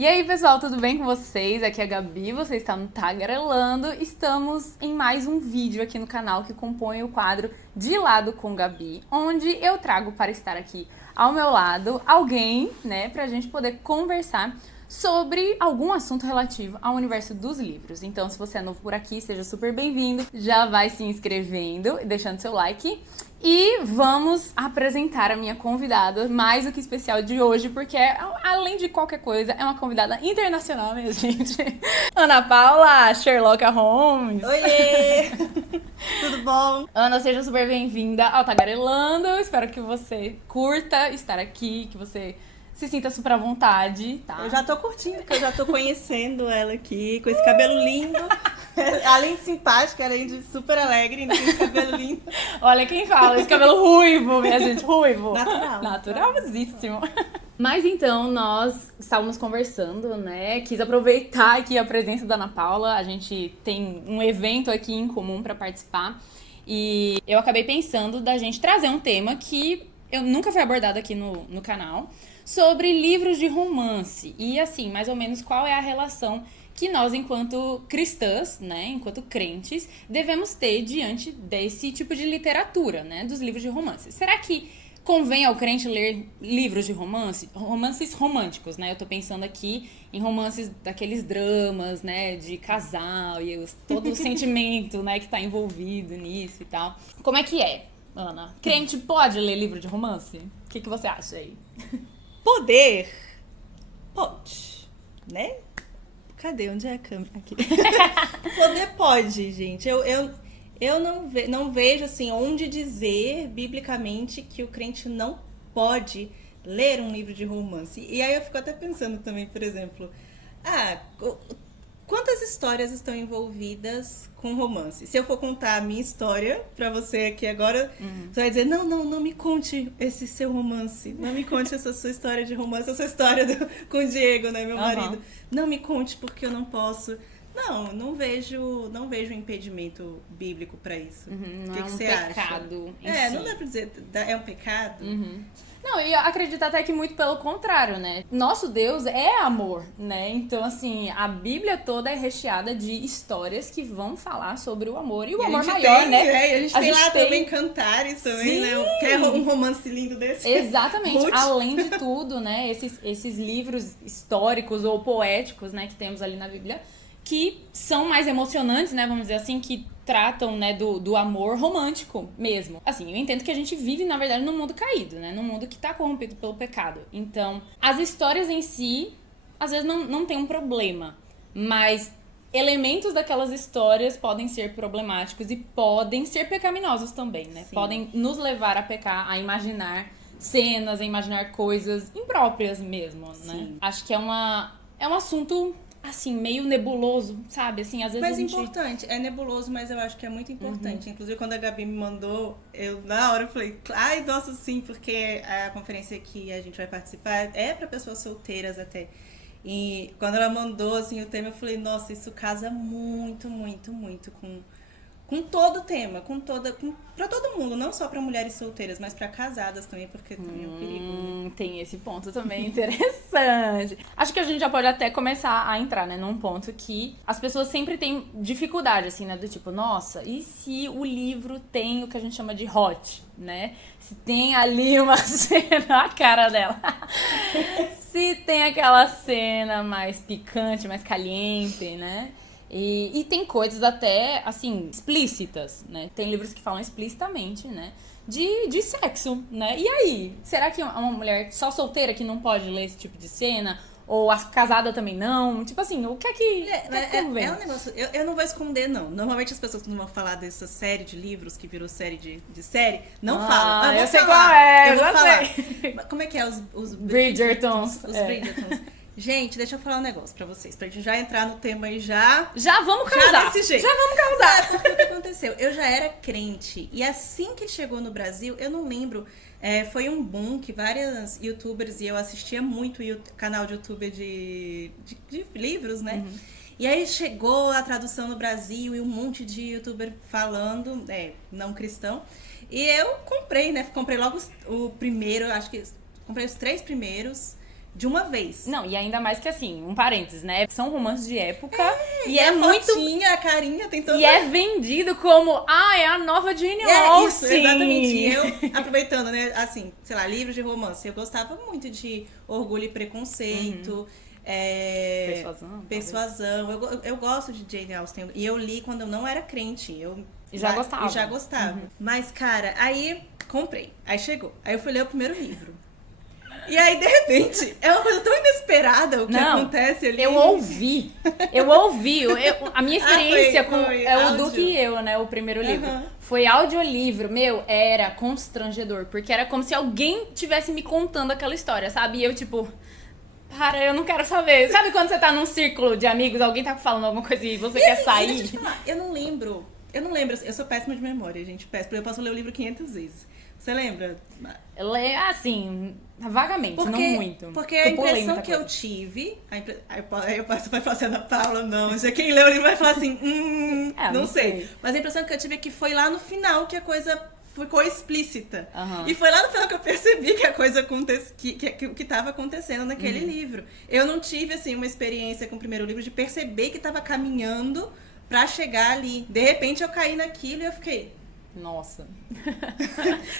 E aí, pessoal, tudo bem com vocês? Aqui é a Gabi, você está no Tagarelando. Estamos em mais um vídeo aqui no canal que compõe o quadro De Lado com Gabi, onde eu trago para estar aqui ao meu lado alguém, né, pra gente poder conversar sobre algum assunto relativo ao universo dos livros. Então, se você é novo por aqui, seja super bem-vindo. Já vai se inscrevendo e deixando seu like. E vamos apresentar a minha convidada mais do que especial de hoje, porque além de qualquer coisa, é uma convidada internacional, minha gente. Ana Paula Sherlock Holmes. Oiê! Tudo bom? Ana, seja super bem-vinda ao Tagarelando. Espero que você curta estar aqui, que você se sinta super à vontade, tá? Eu já tô curtindo, porque eu já tô conhecendo ela aqui, com esse cabelo lindo. Além de simpática, além de super alegre, com esse cabelo lindo. Olha quem fala, esse cabelo ruivo, minha gente, ruivo. Natural. Naturalzíssimo. Mas então, nós estávamos conversando, né? Quis aproveitar aqui a presença da Ana Paula. A gente tem um evento aqui em comum para participar. E eu acabei pensando da gente trazer um tema que eu nunca foi abordado aqui no canal, sobre livros de romance. E assim, mais ou menos qual é a relação que nós, enquanto cristãs, né, enquanto crentes, devemos ter diante desse tipo de literatura, né, dos livros de romance. Será que convém ao crente ler livros de romance? Romances românticos, né? Eu tô pensando aqui em romances daqueles dramas, né, de casal e todo o sentimento, né, que tá envolvido nisso e tal. Como é que é, Ana? Crente pode ler livro de romance? O que você acha aí? Poder? Pode, né? Cadê? Onde é a câmera? Aqui. Poder pode, gente. Eu não vejo, assim, onde dizer, biblicamente, que o crente não pode ler um livro de romance. E aí eu fico até pensando também, por exemplo, quantas histórias estão envolvidas com romance? Se eu for contar a minha história pra você aqui agora, você vai dizer, não me conte esse seu romance. Não me conte essa sua história de romance, essa história com o Diego, né, meu marido. Não me conte porque eu não posso. Não vejo impedimento bíblico pra isso. Não O que é um você pecado acha? em si. Não dá pra dizer, é um pecado? Não, eu acredito até que muito pelo contrário, né? Nosso Deus é amor, né? Então, assim, a Bíblia toda é recheada de histórias que vão falar sobre o amor. E o amor maior, né? A gente tem lá também Cantares também, né? Quer um romance lindo desse? Exatamente. Ruth. Além de tudo, né? Esses livros históricos ou poéticos, né? Que temos ali na Bíblia, que são mais emocionantes, né? Vamos dizer assim, que tratam, né, do amor romântico mesmo. Assim, eu entendo que a gente vive, na verdade, num mundo caído, né? Num mundo que tá corrompido pelo pecado. Então, as histórias em si, às vezes não tem um problema. Mas elementos daquelas histórias podem ser problemáticos e podem ser pecaminosos também, né? Sim. Podem nos levar a pecar, a imaginar cenas, a imaginar coisas impróprias mesmo, né? Sim. Acho que é um assunto, assim, meio nebuloso, sabe? Assim, às vezes Mas a gente... importante, é nebuloso, mas eu acho que é muito importante. Inclusive, quando a Gabi me mandou, na hora eu falei, ai, nossa, sim, porque a conferência que a gente vai participar é para pessoas solteiras até. E quando ela mandou, assim, o tema, eu falei, nossa, isso casa muito, muito, muito com todo o tema, pra todo mundo, não só pra mulheres solteiras, mas pra casadas também, porque também é um perigo, né? Tem esse ponto também interessante. Acho que a gente já pode até começar a entrar, né, num ponto que as pessoas sempre têm dificuldade, assim, né, do tipo, nossa, e se o livro tem o que a gente chama de hot, né? Se tem ali uma cena, a cara dela. Se tem aquela cena mais picante, mais caliente, né? E tem coisas até, assim, explícitas, né? Tem livros que falam explicitamente, né? De sexo, né? E aí? Será que uma mulher só solteira que não pode ler esse tipo de cena? Ou a casada também não? Tipo assim, o que é que convém? É um negócio, eu não vou esconder, não. Normalmente as pessoas quando vão falar dessa série de livros, que virou série de série, não falam. Eu sei qual é, eu vou já falar. sei. Como é que é os Bridgertons. Os Bridgertons. Gente, deixa eu falar um negócio pra vocês, pra gente já entrar no tema aí já... Já vamos causar. desse jeito. Já vamos causar. Porque o que aconteceu? Eu já era crente, e assim que chegou no Brasil, eu não lembro, foi um boom que várias youtubers, e eu assistia muito o canal de youtuber de livros, né? E aí chegou a tradução no Brasil e um monte de youtuber falando, não cristão. E eu comprei, né? Comprei logo o primeiro, acho que comprei os 3 primeiros, de uma vez. Não, e ainda mais que assim, um parênteses, né? São romances de época e a muito... fotinha, a carinha, tem toda... E é vendido como, é a nova Jane Austen. Isso, exatamente. E eu, aproveitando, né, assim, sei lá, livros de romance, eu gostava muito de Orgulho e Preconceito, Persuasão. Eu gosto de Jane Austen. E eu li quando eu não era crente. E já gostava. Mas, cara, aí comprei. Aí chegou. Aí eu fui ler o primeiro livro. E aí, de repente, é uma coisa tão inesperada o que acontece ali. Eu ouvi. A minha experiência foi é o áudio. Duque e Eu, né? O primeiro livro. Foi audiolivro. Era constrangedor. Porque era como se alguém tivesse me contando aquela história, sabe? E eu, tipo... Para, eu não quero saber. Sabe quando você tá num círculo de amigos, alguém tá falando alguma coisa e você quer sair? Deixa eu te falar, eu não lembro. Eu sou péssima de memória, gente. Péssima. Eu posso ler o livro 500 vezes. Você lembra? Assim, vagamente, não muito. Porque a impressão que eu tive... Eu posso falar assim, Ana Paula, não. Já quem lê o livro vai falar assim, não sei. Mas a impressão que eu tive é que foi lá no final que a coisa ficou explícita. E foi lá no final que eu percebi que a coisa que estava acontecendo naquele livro. Eu não tive, assim, uma experiência com o primeiro livro de perceber que estava caminhando pra chegar ali. De repente eu caí naquilo e eu fiquei... Nossa.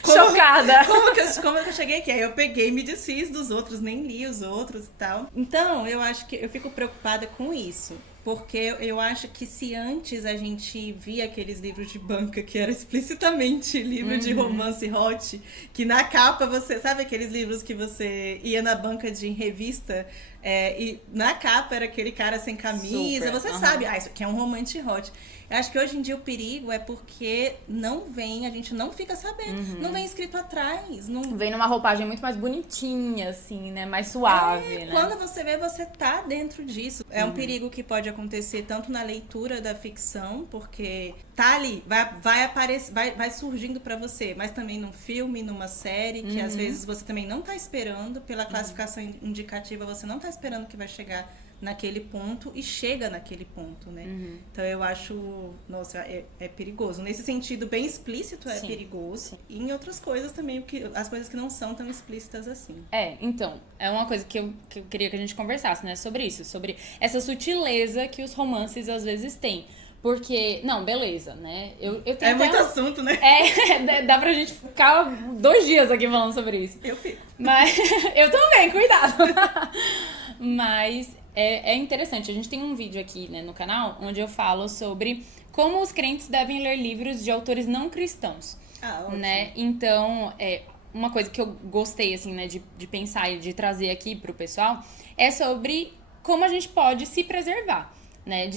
Chocada. Como que eu cheguei aqui? Aí eu peguei e me desfiz dos outros, nem li os outros e tal. Então, eu acho que eu fico preocupada com isso. Porque eu acho que se antes a gente via aqueles livros de banca que era explicitamente livro de romance hot, que na capa você... Sabe aqueles livros que você ia na banca de revista e na capa era aquele cara sem camisa? Super. Você sabe, isso aqui é um romance hot. Eu acho que hoje em dia o perigo é porque a gente não fica sabendo. Não vem escrito atrás. Não vem numa roupagem muito mais bonitinha, assim, né? Mais suave, né? Quando você vê, você tá dentro disso. É um perigo que pode acontecer tanto na leitura da ficção, porque tá ali, vai aparecer, vai surgindo pra você, mas também num filme, numa série, que às vezes você também não tá esperando, pela classificação indicativa, você não tá esperando que vai chegar naquele ponto e chega naquele ponto, né? Então eu acho, nossa, é perigoso. Nesse sentido bem explícito é perigoso. E em outras coisas também, as coisas que não são tão explícitas assim. Então, é uma coisa que eu queria que a gente conversasse, né? Sobre isso, sobre essa sutileza que os romances às vezes têm. Porque, não, beleza, né? Eu tenho muito assunto, né? Dá pra gente ficar 2 dias aqui falando sobre isso. Eu fico. Mas, eu também, cuidado. Mas é interessante. A gente tem um vídeo aqui, né, no canal, onde eu falo sobre como os crentes devem ler livros de autores não cristãos. Ótimo. Né? Então, uma coisa que eu gostei, assim, né, de pensar e de trazer aqui pro pessoal é sobre como a gente pode se preservar. Né,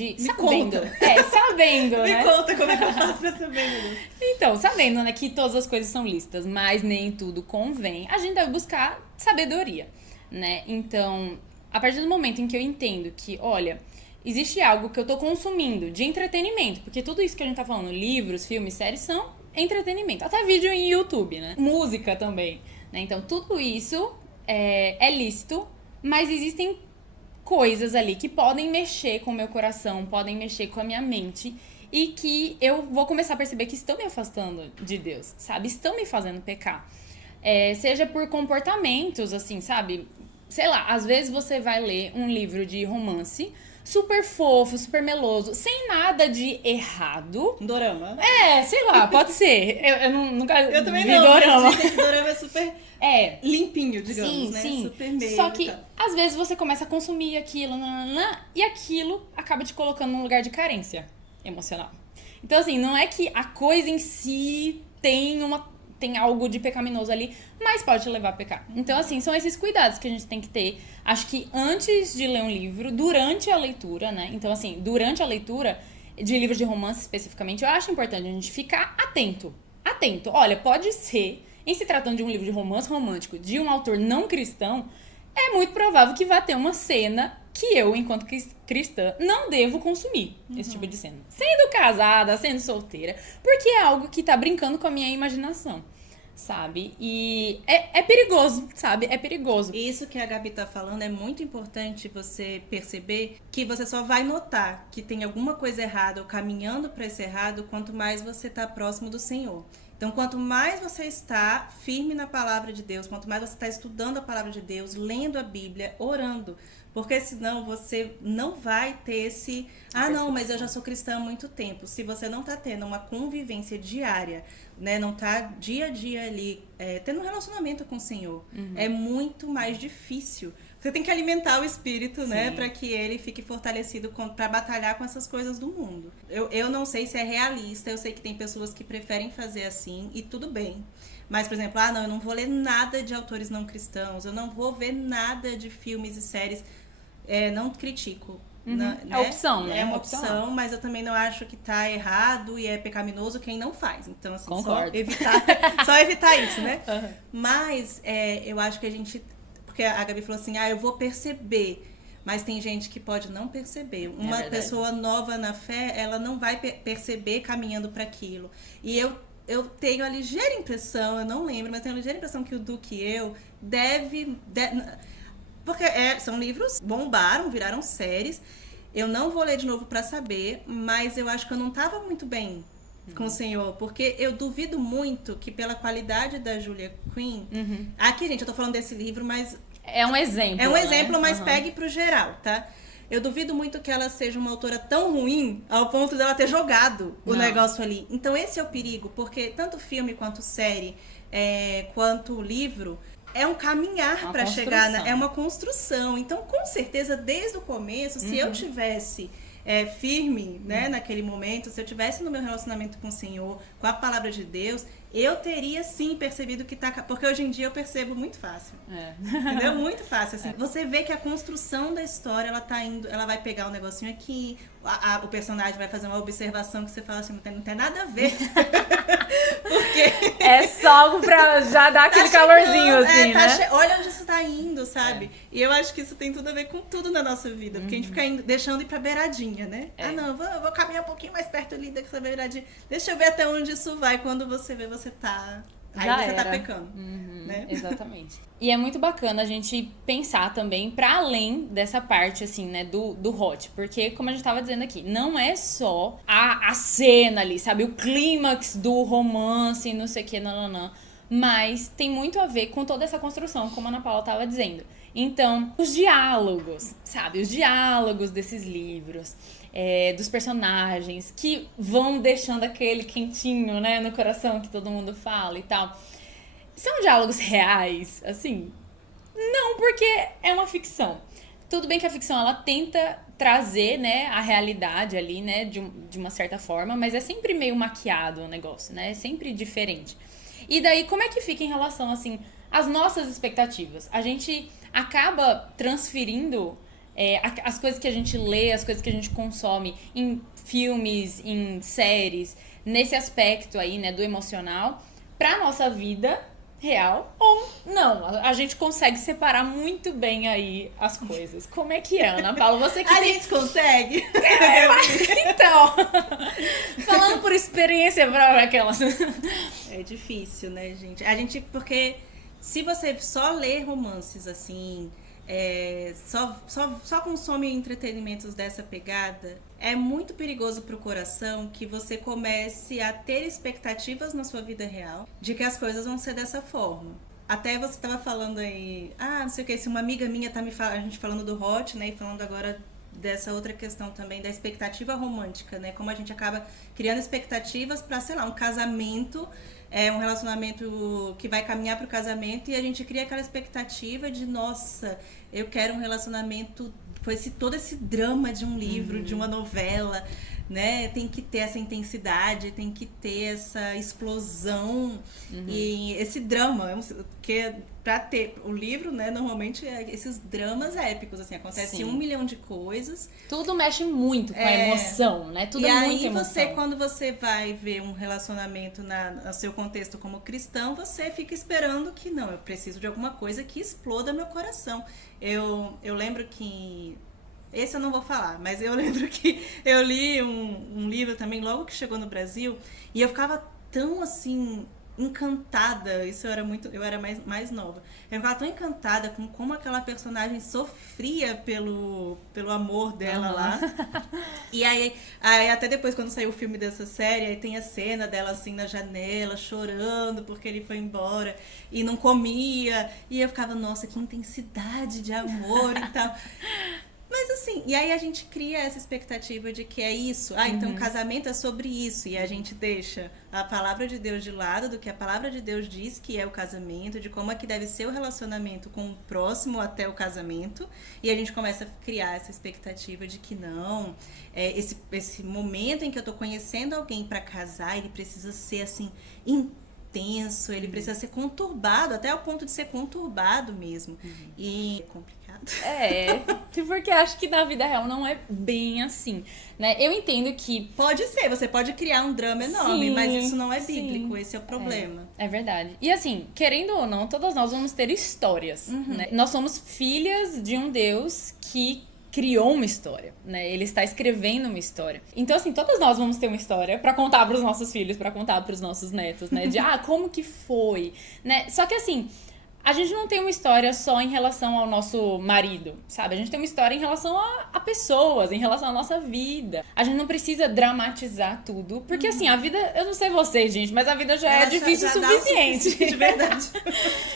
sabendo, Me né? conta como é que eu faço pra saber isso. Então, sabendo, né, que todas as coisas são lícitas, mas nem tudo convém, a gente deve buscar sabedoria, né? Então, a partir do momento em que eu entendo que, olha, existe algo que eu tô consumindo de entretenimento, porque tudo isso que a gente tá falando, livros, filmes, séries, são entretenimento, até vídeo em YouTube, né? Música também, né? Então, tudo isso é lícito, mas existem coisas ali que podem mexer com o meu coração, podem mexer com a minha mente e que eu vou começar a perceber que estão me afastando de Deus, sabe? Estão me fazendo pecar. Seja por comportamentos, assim, sabe? Sei lá, às vezes você vai ler um livro de romance super fofo, super meloso, sem nada de errado. Dorama. Sei lá, pode ser. Eu nunca também vi não. dorama. Dorama é super limpinho, digamos, né? Sim. Super meio. Só que, às vezes, você começa a consumir aquilo, e aquilo acaba te colocando num lugar de carência emocional. Então, assim, não é que a coisa em si tem algo de pecaminoso ali, mas pode te levar a pecar. Então, assim, são esses cuidados que a gente tem que ter. Acho que antes de ler um livro, durante a leitura, né? Então, assim, durante a leitura de livros de romance, especificamente, eu acho importante a gente ficar atento. Olha, pode ser, em se tratando de um livro de romance romântico de um autor não cristão, é muito provável que vá ter uma cena que eu, enquanto cristã, não devo consumir esse tipo de cena. Sendo casada, sendo solteira, porque é algo que tá brincando com a minha imaginação, sabe? E é perigoso, sabe? É perigoso. Isso que a Gabi tá falando é muito importante você perceber que você só vai notar que tem alguma coisa errada ou caminhando para esse errado quanto mais você tá próximo do Senhor. Então, quanto mais você está firme na palavra de Deus, quanto mais você está estudando a palavra de Deus, lendo a Bíblia, orando, porque senão você não vai ter esse... Ah, não, mas eu já sou cristã há muito tempo. Se você não está tendo uma convivência diária, né, não está dia a dia ali, tendo um relacionamento com o Senhor, é muito mais difícil. Você tem que alimentar o espírito, né, para que ele fique fortalecido para batalhar com essas coisas do mundo. Eu não sei se é realista, eu sei que tem pessoas que preferem fazer assim, e tudo bem. Mas, por exemplo, não, eu não vou ler nada de autores não cristãos, eu não vou ver nada de filmes e séries, não critico. Né? É opção, né? É uma opção, mas eu também não acho que tá errado e é pecaminoso quem não faz. Então, assim, Concordo. só evitar isso, né? Mas eu acho que a gente... Porque a Gabi falou assim, eu vou perceber. Mas tem gente que pode não perceber. Uma pessoa nova na fé, ela não vai perceber caminhando para aquilo. E eu tenho a ligeira impressão, eu não lembro, mas tenho a ligeira impressão que o Duque e eu deve porque são livros, bombaram, viraram séries. Eu não vou ler de novo para saber, mas eu acho que eu não estava muito bem com o Senhor, porque eu duvido muito que pela qualidade da Julia Quinn... Aqui, gente, eu tô falando desse livro, mas... É um exemplo, É um exemplo, né? mas pegue pro geral, tá? Eu duvido muito que ela seja uma autora tão ruim ao ponto dela ter jogado o negócio ali. Então esse é o perigo, porque tanto filme quanto série, quanto livro, é um caminhar para chegar, é uma construção. Então, com certeza, desde o começo, se eu tivesse firme, né, naquele momento, se eu tivesse no meu relacionamento com o Senhor, com a palavra de Deus, eu teria sim percebido que tá... Porque hoje em dia eu percebo muito fácil. Entendeu? Muito fácil, assim. Você vê que a construção da história, ela tá indo... Ela vai pegar um negocinho aqui, o personagem vai fazer uma observação que você fala assim, não tem nada a ver. Porque... É só algo pra já dar aquele calorzinho, assim, né? Olha onde isso tá indo, sabe? E eu acho que isso tem tudo a ver com tudo na nossa vida. Porque a gente fica deixando ir pra beiradinha, né? Não, eu vou caminhar um pouquinho mais perto ali dessa beiradinha. Deixa eu ver até onde isso vai. Quando você vê, você tá... Aí Já você era. tá pecando, né? Exatamente. E é muito bacana a gente pensar também pra além dessa parte, assim, né, do hot. Porque, como a gente tava dizendo aqui, não é só a cena ali, sabe? O clímax do romance, não sei o que, não. Mas tem muito a ver com toda essa construção, como a Ana Paula tava dizendo. Então, os diálogos, sabe? Os diálogos desses livros, dos personagens, que vão deixando aquele quentinho, né, no coração que todo mundo fala e tal. São diálogos reais, assim? Não, porque é uma ficção. Tudo bem que a ficção, ela tenta trazer, né, a realidade ali, né, de uma certa forma, mas é sempre meio maquiado o negócio, né? É sempre diferente. E daí, como é que fica em relação, assim, às nossas expectativas? A gente acaba transferindo as coisas que a gente lê, as coisas que a gente consome em filmes, em séries, nesse aspecto aí, né, do emocional, pra nossa vida real ou não. A gente consegue separar muito bem aí as coisas. Como é que é, Ana Paula? Você que A gente consegue? Então, falando por experiência própria, aquelas... É difícil, né, gente? Porque se você só lê romances, assim, só consome entretenimentos dessa pegada, é muito perigoso pro coração que você comece a ter expectativas na sua vida real de que as coisas vão ser dessa forma. Até você tava falando aí, não sei o que, se uma amiga minha tá a gente falando do hot, né, e falando agora dessa outra questão também da expectativa romântica, né, como a gente acaba criando expectativas para, sei lá, um casamento, um relacionamento que vai caminhar para o casamento e a gente cria aquela expectativa de, nossa, eu quero um relacionamento com todo esse drama de um livro, de uma novela, né? Tem que ter essa intensidade, tem que ter essa explosão e esse drama, porque para ter o livro, né, normalmente esses dramas épicos, assim, acontece 1 milhão de coisas. Tudo mexe muito com a emoção, né? Tudo é muita emoção. E aí quando você vai ver um relacionamento no seu contexto como cristão, você fica esperando que, não, eu preciso de alguma coisa que exploda meu coração. Eu lembro que... Esse eu não vou falar, mas eu lembro que eu li um livro também logo que chegou no Brasil e eu ficava tão, assim, encantada, isso eu era mais nova. Eu ficava tão encantada com como aquela personagem sofria pelo amor dela lá. E aí até depois, quando saiu o filme dessa série, aí tem a cena dela assim na janela, chorando porque ele foi embora e não comia. E eu ficava, nossa, que intensidade de amor e tal. Mas assim, e aí a gente cria essa expectativa de que é isso. Então o casamento é sobre isso. E a gente deixa a palavra de Deus de lado, do que a palavra de Deus diz que é o casamento, de como é que deve ser o relacionamento com o próximo até o casamento. E a gente começa a criar essa expectativa de que não, esse momento em que eu tô conhecendo alguém para casar, ele precisa ser assim, intenso, ele precisa ser conturbado, até o ponto de ser conturbado mesmo. E é complicado. Porque acho que na vida real não é bem assim, né? Eu entendo que... Pode ser, você pode criar um drama enorme, mas isso não é bíblico, esse é o problema. É verdade. E assim, querendo ou não, todas nós vamos ter histórias, né? Nós somos filhas de um Deus que criou uma história, né? Ele está escrevendo uma história. Então, assim, todas nós vamos ter uma história pra contar pros nossos filhos, pra contar pros nossos netos, né? De, como que foi, né? Só que, assim, a gente não tem uma história só em relação ao nosso marido, sabe? A gente tem uma história em relação a pessoas, em relação à nossa vida. A gente não precisa dramatizar tudo, porque, assim, a vida... Eu não sei vocês, gente, mas a vida já é difícil o suficiente. De verdade.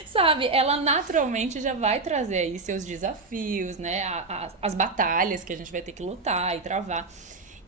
Sabe? Ela naturalmente já vai trazer aí seus desafios, né? As batalhas que a gente vai ter que lutar e travar.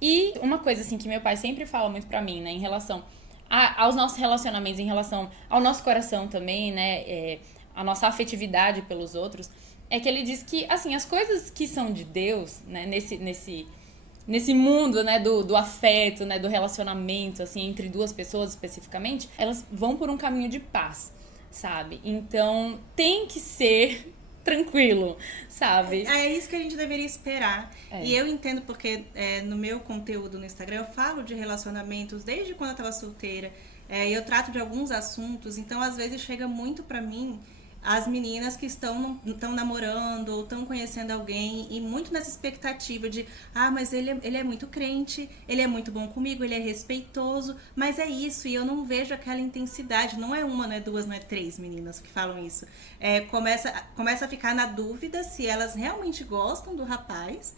E uma coisa, assim, que meu pai sempre fala muito pra mim, né? Em relação aos nossos relacionamentos, em relação ao nosso coração também, né? A nossa afetividade pelos outros, é que ele diz que, assim, as coisas que são de Deus, né? Nesse mundo, né, do afeto, né, do relacionamento, assim, entre duas pessoas especificamente, elas vão por um caminho de paz, sabe? Então, tem que ser tranquilo, sabe? É isso que a gente deveria esperar. E eu entendo porque no meu conteúdo no Instagram eu falo de relacionamentos desde quando eu tava solteira. Eu trato de alguns assuntos, então às vezes chega muito pra mim as meninas que estão namorando ou estão conhecendo alguém e muito nessa expectativa de mas ele é muito crente, ele é muito bom comigo, ele é respeitoso, mas é isso, e eu não vejo aquela intensidade. Não é uma, não é duas, não é três meninas que falam isso. Começa a ficar na dúvida se elas realmente gostam do rapaz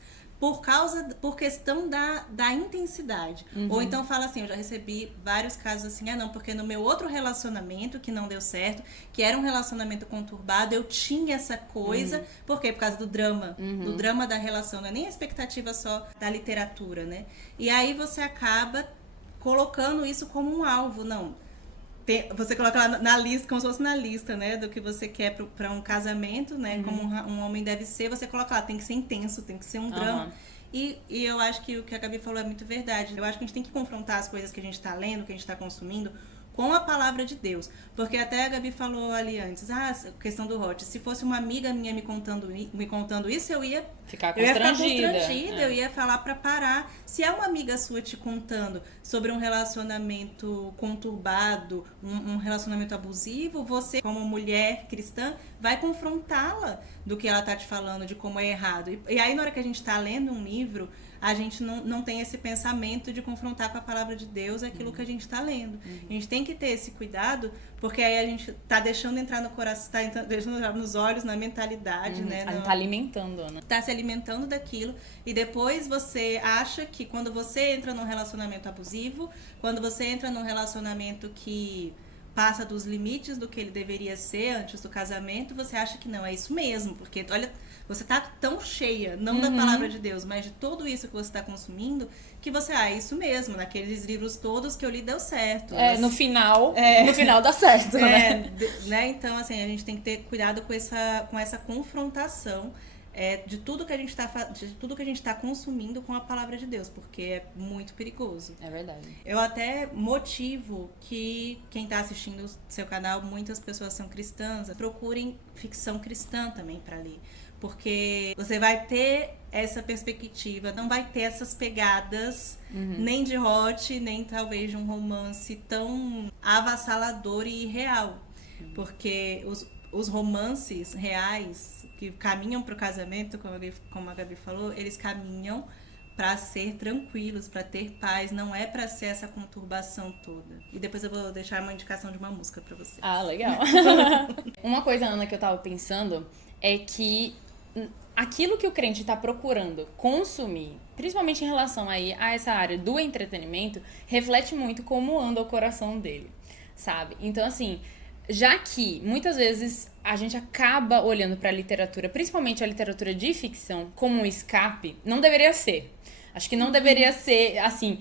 por questão da intensidade. Ou então fala assim, eu já recebi vários casos assim, não, porque no meu outro relacionamento que não deu certo, que era um relacionamento conturbado, eu tinha essa coisa, por quê? Por causa do drama da relação, não é nem a expectativa só da literatura, né? E aí você acaba colocando isso como um alvo, não. Você coloca lá na lista, como se fosse na lista, né, do que você quer para um casamento, né, como um homem deve ser, você coloca lá, tem que ser intenso, tem que ser um drama. E eu acho que o que a Gabi falou é muito verdade. Eu acho que a gente tem que confrontar as coisas que a gente está lendo, que a gente está consumindo, com a palavra de Deus. Porque até a Gabi falou ali antes, questão do hot. Se fosse uma amiga minha me contando isso, eu ia ficar constrangida. Eu ia falar pra parar. Se é uma amiga sua te contando sobre um relacionamento conturbado, um relacionamento abusivo, você, como mulher cristã, vai confrontá-la do que ela tá te falando, de como é errado. E aí, na hora que a gente tá lendo um livro, a gente não tem esse pensamento de confrontar com a palavra de Deus aquilo que a gente está lendo. A gente tem que ter esse cuidado, porque aí a gente está deixando entrar no coração, está deixando entrar nos olhos, na mentalidade, né? A gente tá alimentando, né? Está se alimentando daquilo, e depois você acha que quando você entra num relacionamento abusivo, quando você entra num relacionamento que passa dos limites do que ele deveria ser antes do casamento, você acha que não, é isso mesmo, porque olha, você tá tão cheia, não da palavra de Deus, mas de tudo isso que você está consumindo, que você, é isso mesmo, naqueles livros todos que eu li deu certo. No final dá certo, né? Então, assim, a gente tem que ter cuidado com essa confrontação de tudo que a gente tá consumindo com a palavra de Deus, porque é muito perigoso. É verdade. Eu até motivo que quem tá assistindo o seu canal, muitas pessoas são cristãs, procurem ficção cristã também para ler, porque você vai ter essa perspectiva, não vai ter essas pegadas nem de hot, nem talvez de um romance tão avassalador e irreal, porque os romances reais que caminham para o casamento, como a Gabi falou, eles caminham pra ser tranquilos, pra ter paz, não é pra ser essa conturbação toda. E depois eu vou deixar uma indicação de uma música pra vocês. Ah, legal. Uma coisa, Ana, que eu tava pensando é que aquilo que o crente tá procurando consumir, principalmente em relação aí a essa área do entretenimento, reflete muito como anda o coração dele, sabe? Então, assim, já que muitas vezes a gente acaba olhando pra literatura, principalmente a literatura de ficção, como um escape, não deveria ser. Acho que não deveria ser assim,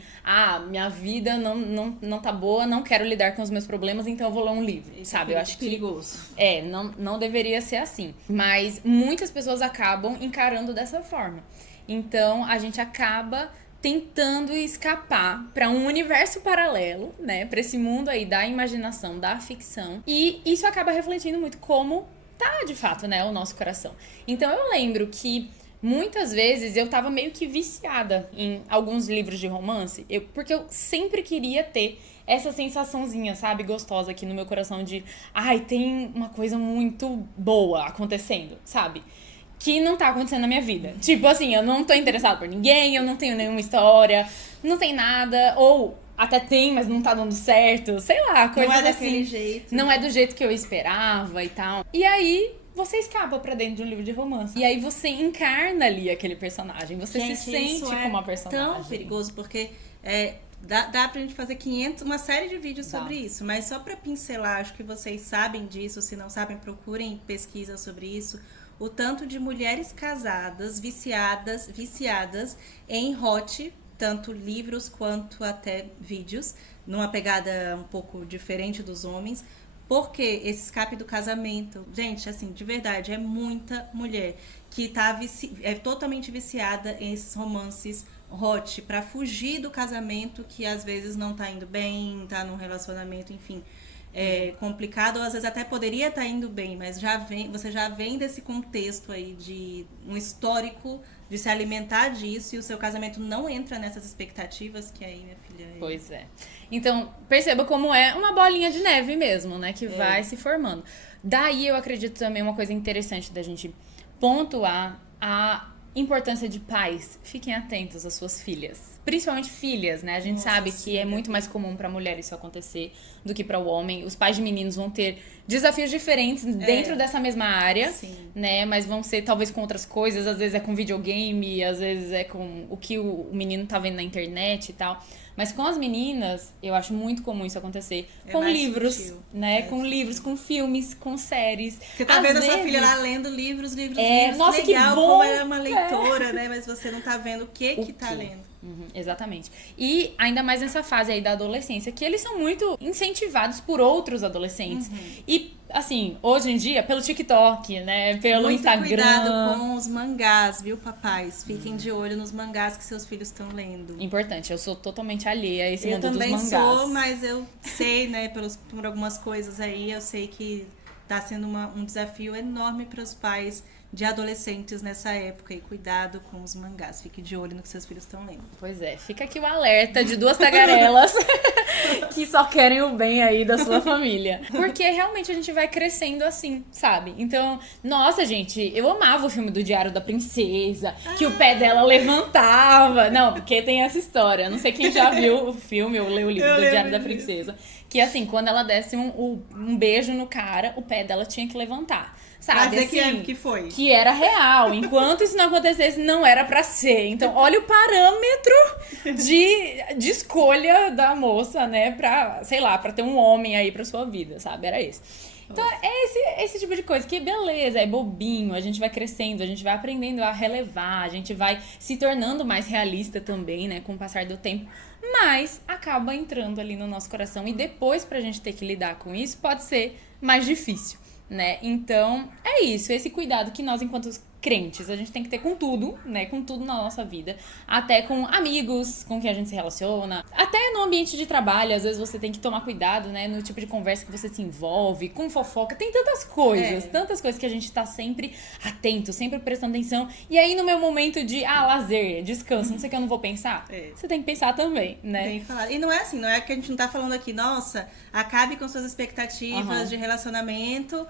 minha vida não tá boa, não quero lidar com os meus problemas, então eu vou ler um livro, sabe? Eu acho que perigoso. não deveria ser assim. Mas muitas pessoas acabam encarando dessa forma. Então a gente acaba tentando escapar para um universo paralelo, né? Para esse mundo aí da imaginação, da ficção. E isso acaba refletindo muito como tá, de fato, né, o nosso coração. Então eu lembro que muitas vezes eu tava meio que viciada em alguns livros de romance, porque eu sempre queria ter essa sensaçãozinha, sabe, gostosa aqui no meu coração de, tem uma coisa muito boa acontecendo, sabe? Que não tá acontecendo na minha vida. Tipo assim, eu não tô interessada por ninguém, eu não tenho nenhuma história, não tem nada, ou até tem, mas não tá dando certo, sei lá, coisas assim. Não é daquele jeito. Não é do jeito que eu esperava e tal. E aí você escapa pra dentro de um livro de romance. E aí você encarna ali aquele personagem. Você se sente como uma personagem. É tão perigoso, porque dá pra gente fazer uma série de vídeos sobre isso. Mas só pra pincelar, acho que vocês sabem disso. Se não sabem, procurem pesquisa sobre isso. O tanto de mulheres casadas, viciadas em hot, tanto livros quanto até vídeos, numa pegada um pouco diferente dos homens. Porque esse escape do casamento, gente, assim, de verdade, é muita mulher que é totalmente viciada em esses romances hot pra fugir do casamento, que às vezes não tá indo bem, tá num relacionamento, enfim, complicado, ou às vezes até poderia estar indo bem, mas você já vem desse contexto aí de um histórico de se alimentar disso, e o seu casamento não entra nessas expectativas, que aí, minha filha... Pois é. Então, perceba como é uma bolinha de neve mesmo, né? Que vai se formando. Daí, eu acredito também uma coisa interessante da gente pontuar a importância de pais. Fiquem atentos às suas filhas. Principalmente filhas, né? A gente sabe que é muito mais comum pra mulher isso acontecer do que para o homem. Os pais de meninos vão ter desafios diferentes dentro dessa mesma área, né? Mas vão ser talvez com outras coisas. Às vezes é com videogame, às vezes é com o que o menino tá vendo na internet e tal. Mas com as meninas, eu acho muito comum isso acontecer. Com livros, sutil, né? Com livros, com filmes, com séries. Você tá vendo a sua filha lá lendo livros. Nossa, legal, que bom! Como ela é uma leitora, né? Mas você não tá vendo o que tá lendo. Exatamente. E ainda mais nessa fase aí da adolescência, que eles são muito incentivados por outros adolescentes. E, assim, hoje em dia, pelo TikTok, né? Pelo Instagram. Cuidado com os mangás, viu, papais? Fiquem de olho nos mangás que seus filhos estão lendo. Importante, eu sou totalmente alheia a esse mundo dos mangás. Eu também sou, mas eu sei, né, por algumas coisas aí, eu sei que tá sendo um desafio enorme para os pais de adolescentes nessa época. E cuidado com os mangás. Fique de olho no que seus filhos estão lendo. Pois é, fica aqui o alerta de duas tagarelas que só querem o bem aí da sua família. Porque realmente a gente vai crescendo assim, sabe? Então, nossa, gente, eu amava o filme do Diário da Princesa, que o pé dela levantava. Não, porque tem essa história. Não sei quem já viu o filme ou leu o livro do Diário da Princesa. Que assim, quando ela desse um beijo no cara, o pé dela tinha que levantar. Sabe, assim, que foi. Que era real. Enquanto isso não acontecesse, não era pra ser. Então, olha o parâmetro de escolha da moça, né? Pra, sei lá, pra ter um homem aí pra sua vida, sabe? Era esse. Então, é esse tipo de coisa. Que beleza, é bobinho. A gente vai crescendo, a gente vai aprendendo a relevar. A gente vai se tornando mais realista também, né? Com o passar do tempo. Mas acaba entrando ali no nosso coração. E depois, pra gente ter que lidar com isso, pode ser mais difícil, né? Então, é isso, esse cuidado que nós, enquanto crentes, a gente tem que ter com tudo, né? Com tudo na nossa vida. Até com amigos com quem a gente se relaciona. Até no ambiente de trabalho, às vezes você tem que tomar cuidado, né? No tipo de conversa que você se envolve, com fofoca. Tem tantas coisas que a gente tá sempre atento, sempre prestando atenção. E aí, no meu momento de, lazer, descanso, não sei o que, eu não vou pensar. Você tem que pensar também, né? Tem que falar. E não é assim, não é que a gente não tá falando aqui, nossa, acabe com suas expectativas de relacionamento,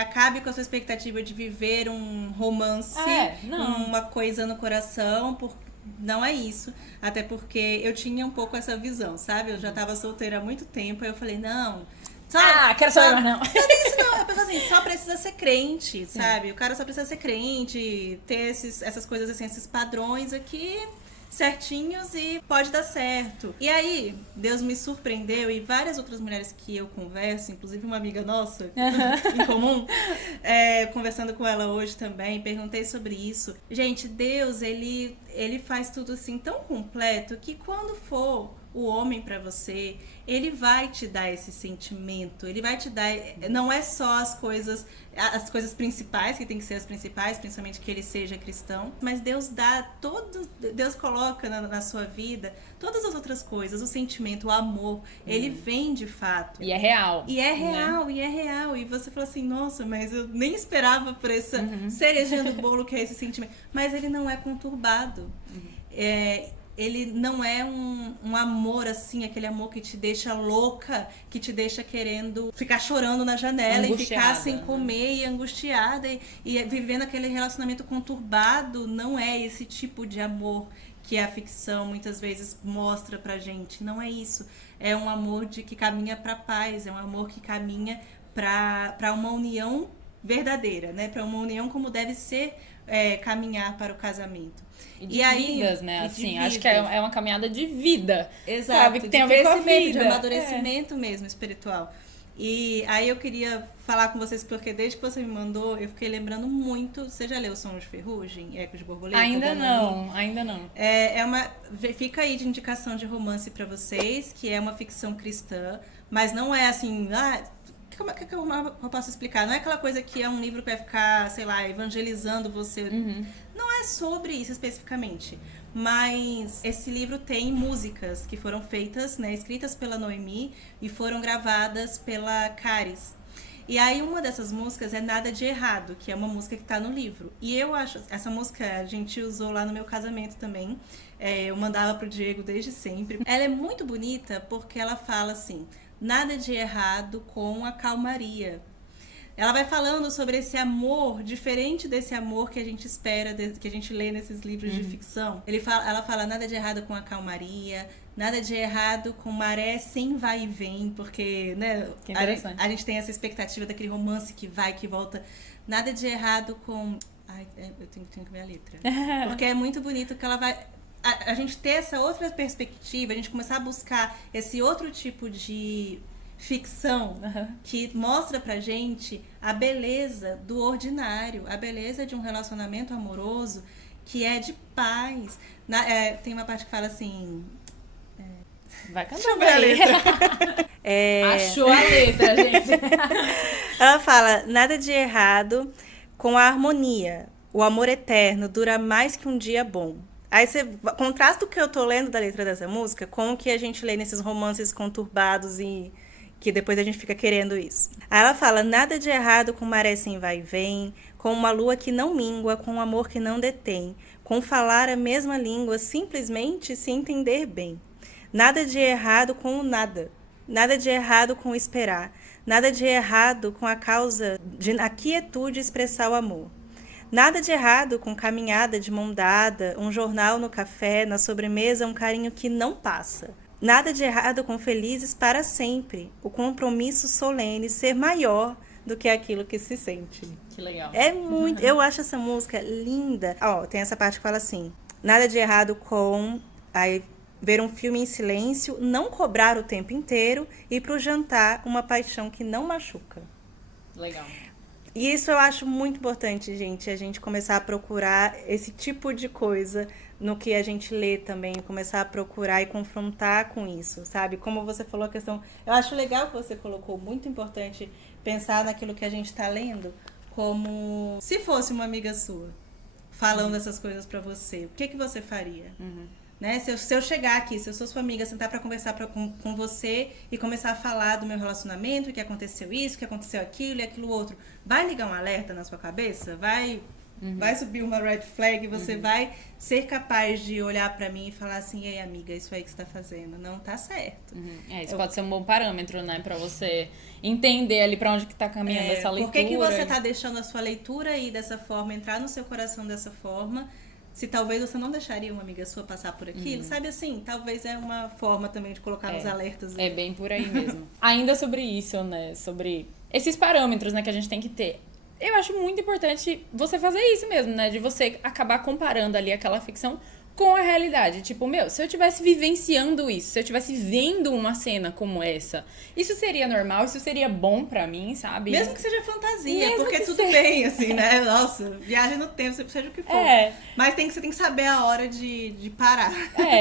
acabe com a sua expectativa de viver um romance, uma coisa no coração, não é isso. Até porque eu tinha um pouco essa visão, sabe? Eu já tava solteira há muito tempo, aí eu falei, não... Quero saber mais não. Não é isso não, eu penso assim, só precisa ser crente, sabe? O cara só precisa ser crente, ter essas coisas assim, esses padrões aqui certinhos e pode dar certo. E aí, Deus me surpreendeu e várias outras mulheres que eu converso, inclusive uma amiga nossa em comum, conversando com ela hoje também, perguntei sobre isso. Gente, Deus, ele faz tudo assim tão completo que quando for o homem pra você, ele vai te dar esse sentimento, ele vai te dar, não é só as coisas principais, que tem que ser as principais, principalmente que ele seja cristão, mas Deus Deus coloca na sua vida todas as outras coisas, o sentimento, o amor, ele vem de fato. E é real. E é real, né? E é real. E você falou assim, nossa, mas eu nem esperava por essa cerejinha do bolo que é esse sentimento. Mas ele não é conturbado. Ele não é um amor assim, aquele amor que te deixa louca, que te deixa querendo ficar chorando na janela e ficar sem comer e angustiada e vivendo aquele relacionamento conturbado. Não é esse tipo de amor que a ficção muitas vezes mostra pra gente. Não é isso. É um amor que caminha pra paz, é um amor que caminha pra uma união verdadeira, né? Pra uma união como deve ser caminhar para o casamento. E de vidas, né? Assim, acho que é uma caminhada de vida. Exato. Sabe? Que tem a ver com a vida. De amadurecimento mesmo, espiritual. E aí eu queria falar com vocês, porque desde que você me mandou, eu fiquei lembrando muito. Você já leu Sonhos de Ferrugem? Ecos de Borboleta? Ainda não. Fica aí de indicação de romance pra vocês, que é uma ficção cristã, mas não é assim... Como é que eu posso explicar? Não é aquela coisa que é um livro que vai ficar, sei lá, evangelizando você. Não é sobre isso especificamente. Mas esse livro tem músicas que foram feitas, né, escritas pela Noemi e foram gravadas pela Caris. E aí uma dessas músicas é Nada de Errado, que é uma música que tá no livro. E eu acho, essa música a gente usou lá no meu casamento também. Eu mandava pro Diego desde sempre. Ela é muito bonita porque ela fala assim... Nada de errado com a calmaria. Ela vai falando sobre esse amor, diferente desse amor que a gente espera, que a gente lê nesses livros de ficção. Ela fala nada de errado com a calmaria, nada de errado com maré sem vai e vem, porque, né, a gente tem essa expectativa daquele romance que vai, que volta. Nada de errado com... eu tenho que ver a letra. Porque é muito bonito que ela vai... A gente ter essa outra perspectiva, a gente começar a buscar esse outro tipo de ficção que mostra pra gente a beleza do ordinário, a beleza de um relacionamento amoroso que é de paz. Tem uma parte que fala assim... Vai cantar a letra. Achou a letra, gente. Ela fala, nada de errado com a harmonia. O amor eterno dura mais que um dia bom. Aí você contrasta o que eu tô lendo da letra dessa música com o que a gente lê nesses romances conturbados e que depois a gente fica querendo isso. Aí ela fala, nada de errado com maré sem vai e vem, com uma lua que não mingua, com um amor que não detém, com falar a mesma língua, simplesmente se entender bem. Nada de errado com o nada, nada de errado com o esperar, nada de errado com a causa de na quietude expressar o amor. Nada de errado com caminhada de mão dada, um jornal no café, na sobremesa, um carinho que não passa. Nada de errado com felizes para sempre, o compromisso solene ser maior do que aquilo que se sente. Que legal. É muito... Eu acho essa música linda. Tem essa parte que fala assim, nada de errado com... ver um filme em silêncio, não cobrar o tempo inteiro e pro jantar uma paixão que não machuca. Legal. E isso eu acho muito importante, gente, a gente começar a procurar esse tipo de coisa no que a gente lê também, começar a procurar e confrontar com isso, sabe? Como você falou a questão... Eu acho legal que você colocou, muito importante pensar naquilo que a gente tá lendo como se fosse uma amiga sua falando essas coisas pra você. O que você faria? Né? Se eu chegar aqui, se eu sou sua amiga, sentar pra conversar com você e começar a falar do meu relacionamento, que aconteceu isso, que aconteceu aquilo e aquilo outro, vai ligar um alerta na sua cabeça? Vai subir uma red flag? Você vai ser capaz de olhar pra mim e falar assim, ei amiga, isso aí que você tá fazendo não tá certo. Isso pode ser um bom parâmetro, né, pra você entender ali pra onde que tá caminhando essa leitura. Por que você tá deixando a sua leitura aí dessa forma, entrar no seu coração dessa forma, se talvez você não deixaria uma amiga sua passar por aquilo, sabe assim? Talvez é uma forma também de colocar nos alertas. É bem por aí mesmo. Ainda sobre isso, né? Sobre esses parâmetros, né, que a gente tem que ter. Eu acho muito importante você fazer isso mesmo, né? De você acabar comparando ali aquela ficção com a realidade. Tipo, se eu estivesse vivenciando isso, se eu estivesse vendo uma cena como essa, isso seria normal, isso seria bom pra mim, sabe? Mesmo que seja fantasia, Mesmo porque que tudo seja. bem, assim, né? Nossa, viagem no tempo, seja o que for. Mas você tem que saber a hora de parar.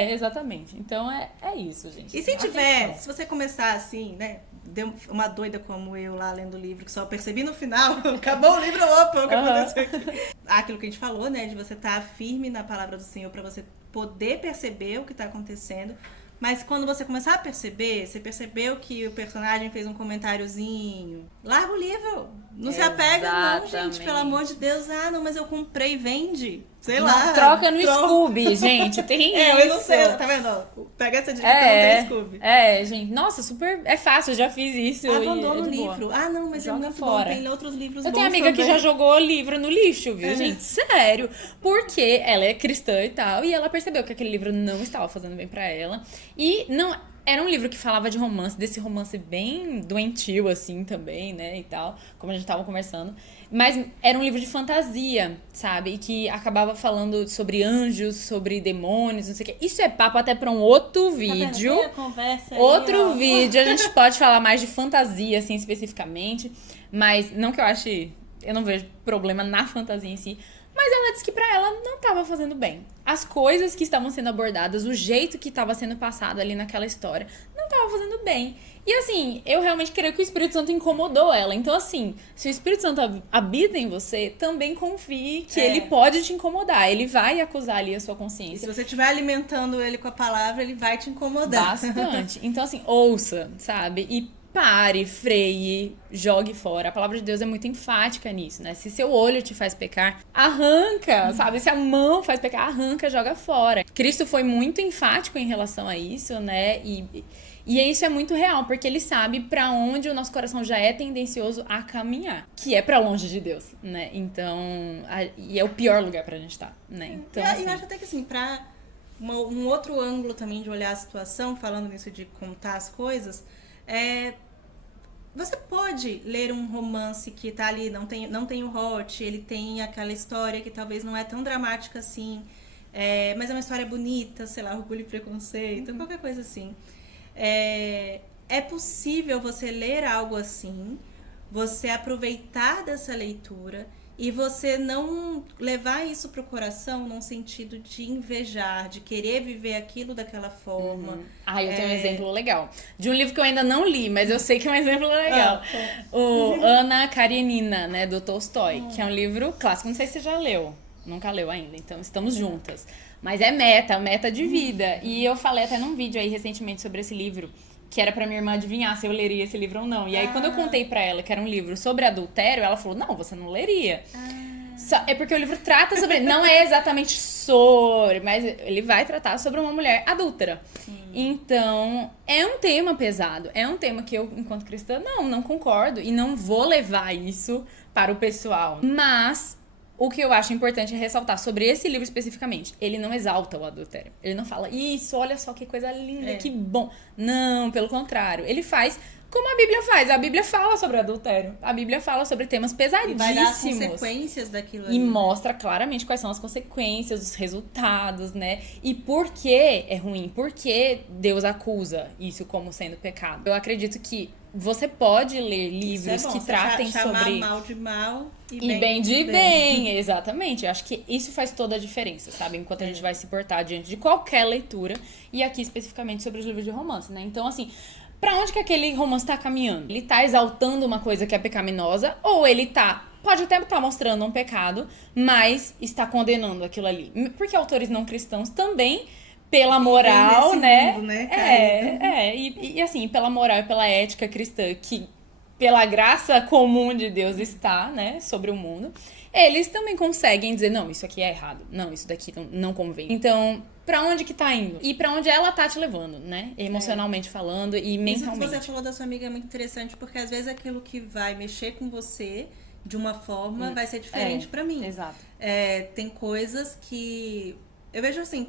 Exatamente. Então é isso, gente. E se você começar assim, né? Deu uma doida como eu lá lendo o livro, que só percebi no final, acabou o livro, opa, o que aconteceu aqui? Aquilo que a gente falou, né, de você estar firme na palavra do Senhor pra você poder perceber o que tá acontecendo. Mas quando você começar a perceber, você percebeu que o personagem fez um comentáriozinho, larga o livro. Não se apega não, gente, pelo amor de Deus. Ah, não, mas eu comprei, vende. Sei lá. Troca no Scooby, gente. Tem isso. Eu não sei, tá vendo? Pega essa dica que não tem Scooby. Gente. Nossa, super... É fácil, eu já fiz isso. Abandona o livro. Ah, não, mas joga é muito fora. bom. Tem outros livros bons. Eu tenho amiga também. que já jogou livro no lixo, viu, gente? Sério. Porque ela é cristã e tal, e ela percebeu que aquele livro não estava fazendo bem pra ela. E não... Era um livro que falava de romance, desse romance bem doentio, assim, também, né, e tal, como a gente tava conversando. Mas era um livro de fantasia, sabe? E que acabava falando sobre anjos, sobre demônios, não sei o quê. Isso é papo até pra um outro vídeo. Tá vendo? Conversa aí, Outro vídeo, a gente pode falar mais de fantasia, assim, especificamente. Mas não que eu ache... Eu não vejo problema na fantasia em si. Mas ela disse que pra ela não estava fazendo bem. As coisas que estavam sendo abordadas, o jeito que estava sendo passado ali naquela história, não estava fazendo bem. E assim, eu realmente creio que o Espírito Santo incomodou ela. Então assim, se o Espírito Santo habita em você, também confie que ele pode te incomodar. Ele vai acusar ali a sua consciência. E se você estiver alimentando ele com a palavra, ele vai te incomodar. Bastante. Então assim, ouça, sabe? E pare, freie, jogue fora. A palavra de Deus é muito enfática nisso, né? Se seu olho te faz pecar, arranca, sabe? Se a mão faz pecar, arranca, joga fora. Cristo foi muito enfático em relação a isso, né? E isso é muito real, porque ele sabe pra onde o nosso coração já é tendencioso a caminhar, que é pra longe de Deus, né? Então, e é o pior lugar pra gente estar, né? Então, e eu acho até que assim, pra um outro ângulo também de olhar a situação, falando nisso de contar as coisas, você pode ler um romance que tá ali, não tem o hot, ele tem aquela história que talvez não é tão dramática assim, mas é uma história bonita, sei lá, Orgulho e Preconceito, qualquer coisa assim. É possível você ler algo assim, você aproveitar dessa leitura e você não levar isso pro coração num sentido de invejar, de querer viver aquilo daquela forma. Eu tenho um exemplo legal. De um livro que eu ainda não li, mas eu sei que é um exemplo legal. O Ana Karenina, né, do Tolstói, que é um livro clássico. Não sei se você já leu. Nunca leu ainda, então estamos juntas. Mas é meta de vida. E eu falei até num vídeo aí recentemente sobre esse livro, que era pra minha irmã adivinhar se eu leria esse livro ou não. E aí, quando eu contei pra ela que era um livro sobre adultério, ela falou, não, você não leria. É porque o livro trata sobre... Não é exatamente sobre, mas ele vai tratar sobre uma mulher adúltera. Então, é um tema pesado. É um tema que eu, enquanto cristã, não concordo. E não vou levar isso para o pessoal. Mas... o que eu acho importante é ressaltar sobre esse livro especificamente. Ele não exalta o adultério. Ele não fala, isso, olha só que coisa linda, que bom. Não, pelo contrário. Ele faz como a Bíblia faz. A Bíblia fala sobre adultério. A Bíblia fala sobre temas pesadíssimos. E vai dar as consequências daquilo ali. E mostra claramente quais são as consequências, os resultados, né? E por que é ruim. Por que Deus acusa isso como sendo pecado. Eu acredito que você pode ler livros que tratem chamar sobre... mal de mal e bem de bem. Exatamente. Eu acho que isso faz toda a diferença, sabe? Enquanto a gente vai se portar diante de qualquer leitura. E aqui especificamente sobre os livros de romance, né? Então, assim... pra onde que aquele romance tá caminhando? Ele tá exaltando uma coisa que é pecaminosa, ou ele pode até estar mostrando um pecado, mas está condenando aquilo ali. Porque autores não cristãos também, pela moral, né? Mundo, né, e assim, pela moral e pela ética cristã, que pela graça comum de Deus está, né, sobre o mundo, eles também conseguem dizer, não, isso aqui é errado, não, isso daqui não convém. Então, pra onde que tá indo? E pra onde ela tá te levando, né? Emocionalmente falando e mentalmente. Isso que você falou da sua amiga é muito interessante, porque às vezes aquilo que vai mexer com você de uma forma, vai ser diferente pra mim. Exato. Tem coisas que... Eu vejo assim,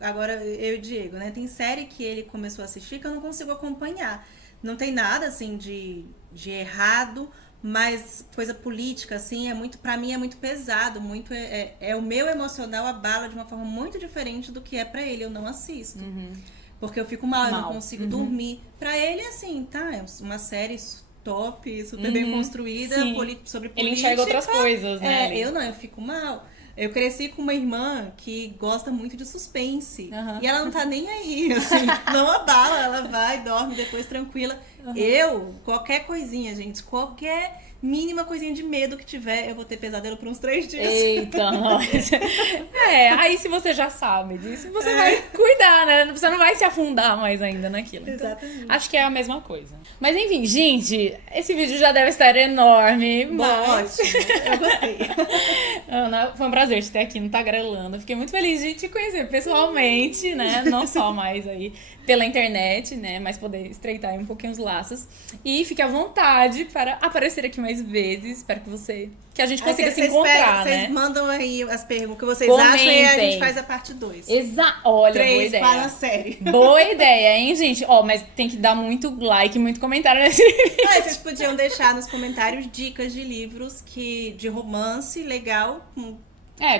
agora eu e o Diego, né? Tem série que ele começou a assistir que eu não consigo acompanhar. Não tem nada, assim, de errado, mas coisa política, assim, pra mim é muito pesado, o meu emocional abala de uma forma muito diferente do que é pra ele, eu não assisto. Porque eu fico mal, eu não consigo dormir. Pra ele, assim, tá, é uma série top, super bem construída, sobre política. Ele enxerga outras coisas, né? Eu fico mal. Eu cresci com uma irmã que gosta muito de suspense. E ela não tá nem aí, assim, não abala, ela vai, dorme depois tranquila. Qualquer coisinha, gente, qualquer mínima coisinha de medo que tiver, eu vou ter pesadelo por uns 3 dias. Eita, nossa. Aí se você já sabe disso, você vai cuidar, né? Você não vai se afundar mais ainda naquilo. Exatamente. Então, acho que é a mesma coisa. Mas enfim, gente, esse vídeo já deve estar enorme. Ótimo, eu gostei. Ana, foi um prazer te ter aqui no Tagarelando. Fiquei muito feliz de te conhecer pessoalmente, né? Não só mais aí pela internet, né? Mas poder estreitar aí um pouquinho os laços. E fique à vontade para aparecer aqui mais vezes. Espero que a gente consiga se encontrar, né? Vocês mandam aí as perguntas que vocês Comentem. acham e a gente faz a parte 2. Olha, 3 boa ideia. para a série. Boa ideia, hein, gente? Mas tem que dar muito like, muito comentário nesse vídeo. Vocês podiam deixar nos comentários dicas de livros de romance legal.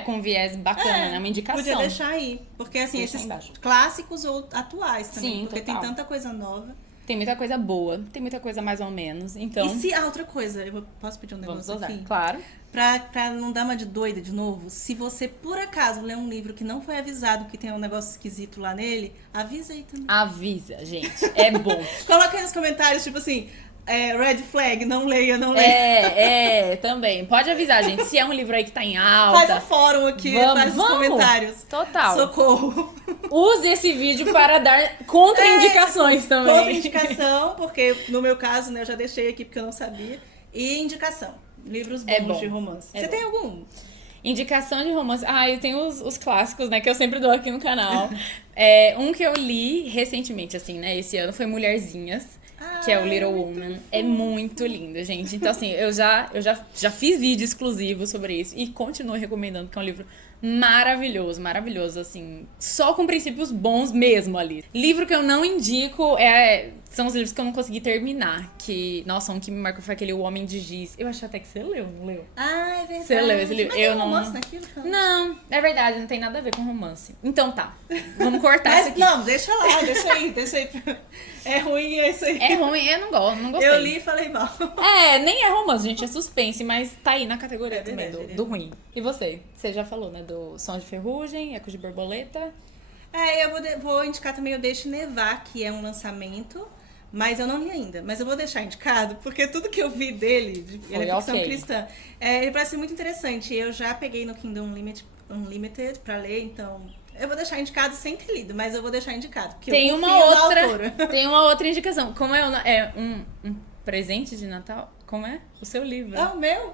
Com viés bacana, né? Uma indicação. Podia deixar aí. Porque, assim, Deixa esses embaixo. clássicos ou atuais também. Sim, porque total. tem tanta coisa nova. Tem muita coisa boa, tem muita coisa mais ou menos. Então, Outra coisa, eu posso pedir um vamos negócio usar. aqui? Claro. Pra não dar uma de doida de novo, se você, por acaso, ler um livro que não foi avisado que tem um negócio esquisito lá nele, avisa aí também. Avisa, gente. É bom. Coloca aí nos comentários, tipo assim, red flag, não leia, não leia. Também. Pode avisar, gente. Se é um livro aí que tá em alta. Faz um fórum aqui, faz nos comentários. Total. Socorro. Use esse vídeo para dar contraindicações também. Contraindicação, porque no meu caso, né, eu já deixei aqui porque eu não sabia. E indicação. Livros bons de romance. Você tem algum? Indicação de romance. Eu tenho os clássicos, né, que eu sempre dou aqui no canal. Um que eu li recentemente, assim, né, esse ano foi Mulherzinhas. Que é o Little Woman. É muito lindo, gente. Então, assim, eu já fiz vídeo exclusivo sobre isso e continuo recomendando, que é um livro maravilhoso, maravilhoso, assim. Só com princípios bons mesmo ali. Livro que eu não indico são os livros que eu não consegui terminar. Um que me marcou foi aquele O Homem de Giz. Eu acho até que você leu, não leu? É verdade. Você leu esse livro? Mas tem romance naquilo, cara? Não, é verdade, não tem nada a ver com romance. Então tá, vamos cortar isso aqui. Não, deixa aí. É ruim, é isso aí. É ruim, eu não gostei. Eu li e falei mal. Nem é romance, gente, é suspense, mas tá aí na categoria também verdade, do ruim. E você? Você já falou, né, do Som de Ferrugem, Ecos de Borboleta. Eu vou indicar também o Deixe Nevar, que é um lançamento, mas eu não li ainda. Mas eu vou deixar indicado, porque tudo que eu vi dele, ele é ficção cristã, ele parece muito interessante. Eu já peguei no Kindle Unlimited pra ler, então... Eu vou deixar indicado sem ter lido, mas eu vou deixar indicado. Tem uma outra indicação. Como é um presente de Natal? Como é? O seu livro. É o meu?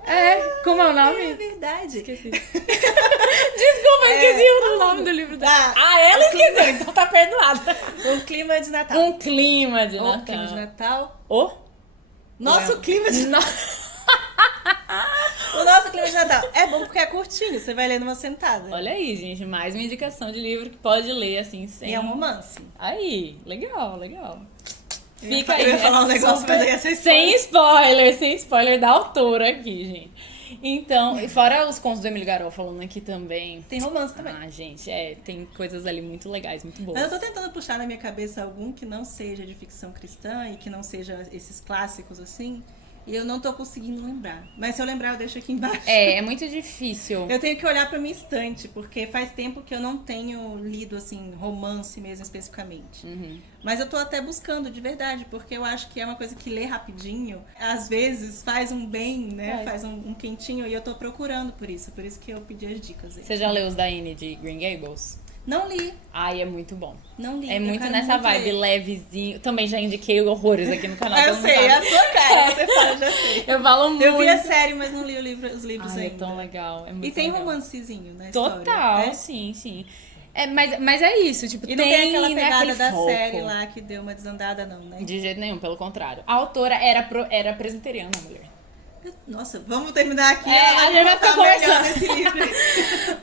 Como é o nome? É verdade. Esqueci. Desculpa, eu esqueci o nome do livro dela. Ela esqueceu, então tá perdoada. Um Clima de Natal. Um Clima de Natal. Um Clima de Natal. Nosso Clima de Natal. O nosso Clima de Natal é bom porque é curtinho, você vai ler numa sentada. Olha aí, gente, mais uma indicação de livro que pode ler assim sem... E é um romance. Aí, legal. Fica aí. Eu ia falar um negócio, mas ia ser sem spoiler da autora aqui, gente. Então, e fora os contos do Emílio Garol falando aqui também. Tem romance também. Gente, tem coisas ali muito legais, muito boas. Mas eu tô tentando puxar na minha cabeça algum que não seja de ficção cristã e que não seja esses clássicos assim. E eu não tô conseguindo lembrar. Mas se eu lembrar, eu deixo aqui embaixo. É muito difícil. Eu tenho que olhar pra minha estante, porque faz tempo que eu não tenho lido, assim, romance mesmo, especificamente. Mas eu tô até buscando, de verdade, porque eu acho que é uma coisa que lê rapidinho, às vezes faz um bem, né? Faz um quentinho, e eu tô procurando por isso que eu pedi as dicas aí. Você já leu os da Anne de Green Gables? Não li. É muito bom. Não li. É muito nessa vibe, levezinho. Também já indiquei horrores aqui no canal. Eu sei, é a sua cara. Você fala, já sei. Eu falo muito. Eu vi a série, mas não li os livros ainda. É tão legal. É muito e tem legal. romancezinho, né? Total, sim. Mas é isso, tipo, e não tem aquela pegada da foco. série lá que deu uma desandada, não, né? De jeito nenhum, pelo contrário. A autora era presbiteriana, mulher. Nossa, vamos terminar aqui. A gente vai ficar conversando. Nesse livro.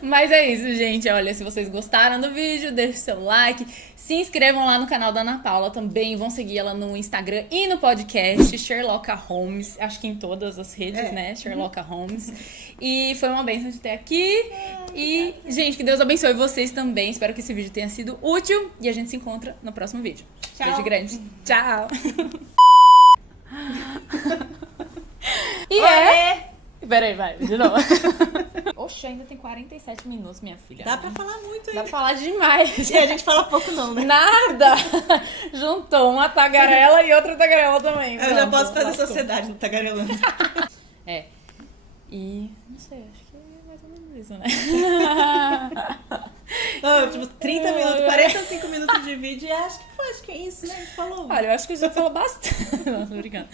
Mas é isso, gente. Olha, se vocês gostaram do vídeo, deixe seu like. Se inscrevam lá no canal da Ana Paula também. Vão seguir ela no Instagram e no podcast, Sherlocka Holmes. Acho que em todas as redes, né? Sherlocka Holmes. E foi uma bênção de ter aqui. E, gente, que Deus abençoe vocês também. Espero que esse vídeo tenha sido útil. E a gente se encontra no próximo vídeo. Tchau. Beijo grande. Tchau. Peraí, vai, de novo. Oxe, ainda tem 47 minutos, minha filha. Dá pra falar muito aí. Dá pra falar demais. E a gente fala pouco não, né? Nada! Juntou uma tagarela e outra tagarela também. Eu já posso fazer sociedade no tagarelando. E, não sei, acho que é mais ou menos isso, né? Tipo, 30 minutos, 45 minutos de vídeo e acho que é isso, né? A gente falou. Olha, eu acho que já falou bastante. Não, tô brincando.